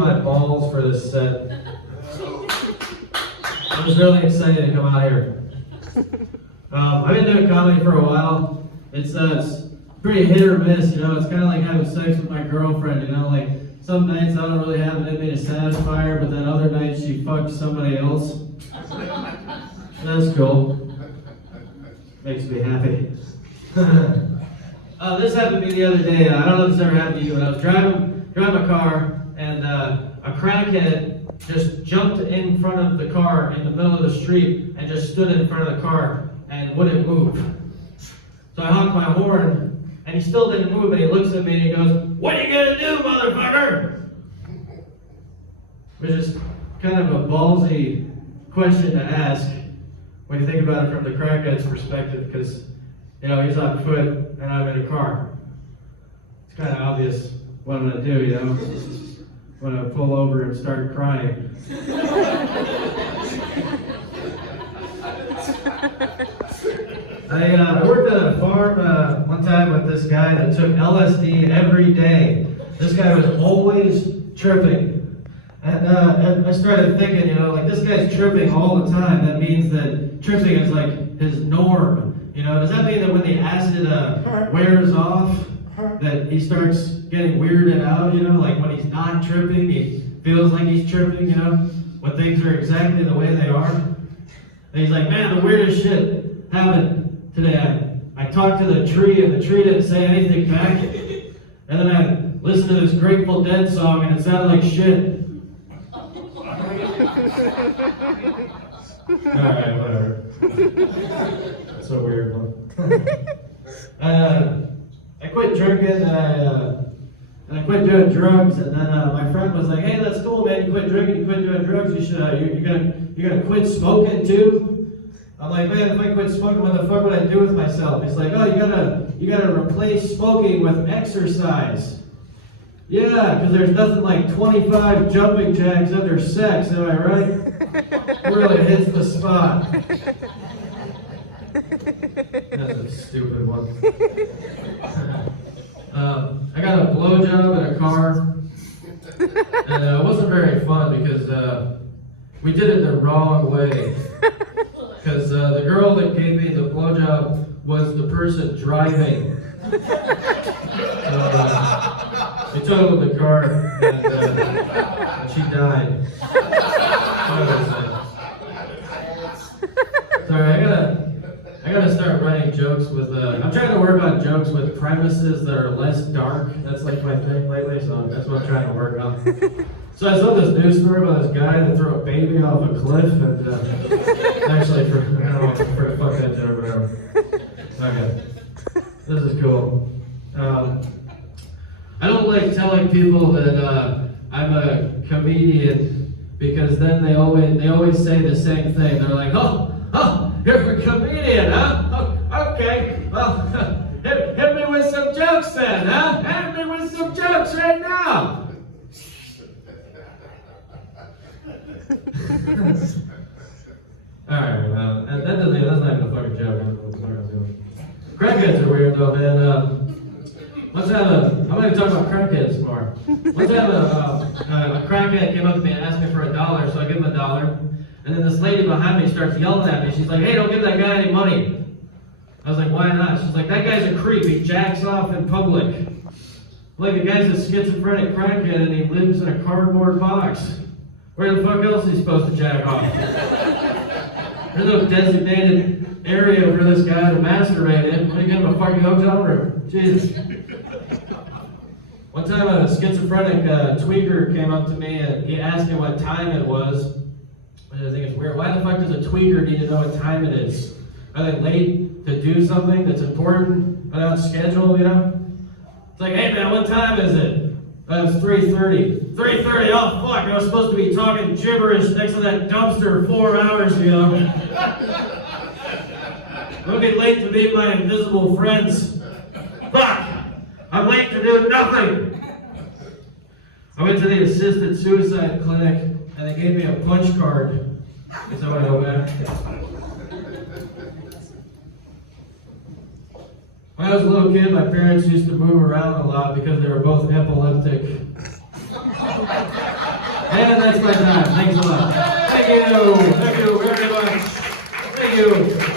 My balls for this set. I'm just really excited to come out here. I've been doing comedy for a while. It's pretty hit or miss, you know. It's kind of like having sex with my girlfriend, you know. Like some nights I don't really have it in me to satisfy her, but then other nights she fucks somebody else. That's cool. Makes me happy. This happened to me the other day. I don't know if this ever happened to you, but I was driving a car, and a crackhead just jumped in front of the car in the middle of the street and just stood in front of the car and wouldn't move. So I honked my horn, and he still didn't move, and he looks at me and he goes, "What are you gonna do, motherfucker?" Which is kind of a ballsy question to ask when you think about it from the crackhead's perspective, because, you know, he's on foot and I'm in a car. It's kind of obvious what I'm gonna do, you know? I'm gonna pull over and start crying. I worked at a farm one time with this guy that took LSD every day. This guy was always tripping. And I started thinking, you know, like, this guy's tripping all the time. That means that tripping is like his norm. You know, does that mean that when the acid wears off, that he starts getting weirded out, you know? Like when he's not tripping, he feels like he's tripping, you know? When things are exactly the way they are. And he's like, man, the weirdest shit happened today. I talked to the tree, and the tree didn't say anything back. And then I listened to this Grateful Dead song, and it sounded like shit. Alright, whatever. That's a weird one. I quit drinking, and I quit doing drugs, and then my friend was like, "Hey, that's cool, man. You quit drinking, you quit doing drugs. You should, you're gonna quit smoking too." I'm like, "Man, if I quit smoking, what the fuck would I do with myself?" He's like, "Oh, you gotta replace smoking with exercise." Yeah, because there's nothing like 25 jumping jacks under sex, am I right? Really hits the spot. That's a stupid one. I got a blowjob in a car, and it wasn't very fun because we did it the wrong way. Because the girl that gave me the blowjob was the person driving. We totaled the car, and she died. Sorry, I gotta start writing jokes with, I'm trying to work on jokes with premises that are less dark. That's like my thing lately, so that's what I'm trying to work on. So I saw this news story about this guy that threw a baby off a cliff, and actually, I don't know, for a fuck that joke or whatever. Okay, this is cool. I don't like telling people that I'm a comedian, because then they always say the same thing. They're like, oh, you're a comedian, huh? Oh, okay, well, hit me with some jokes then, huh? Hit me with some jokes right now. Alright, well, that's not even a fucking joke. I don't know what I'm doing. Crackheads are weird though, man. I'm going to talk about crackheads more. One time a crackhead came up to me and asked me for $1, so I give him $1. And then this lady behind me starts yelling at me. She's like, "Hey, don't give that guy any money." I was like, "Why not?" She's like, "That guy's a creep. He jacks off in public." Like, the guy's a schizophrenic crackhead and he lives in a cardboard box. Where the fuck else is he supposed to jack off? There's no designated area for this guy to masturbate in. Let me give him a fucking hotel room. Jesus. One time a schizophrenic tweaker came up to me and he asked me what time it was. I think it's weird. Why the fuck does a tweaker need to know what time it is? Are they late to do something that's important? Are they on schedule, you know? It's like, "Hey man, what time is it?" It's 3:30. 3:30, oh fuck, I was supposed to be talking gibberish next to that dumpster 4 hours ago. I'm gonna be late to meet my invisible friends. Fuck! I'm late to do nothing! I went to the assisted suicide clinic and they gave me a punch card. So I go back. When I was a little kid, my parents used to move around a lot because they were both epileptic. And that's my time. Thanks a lot. Thank you. Thank you very much. Thank you.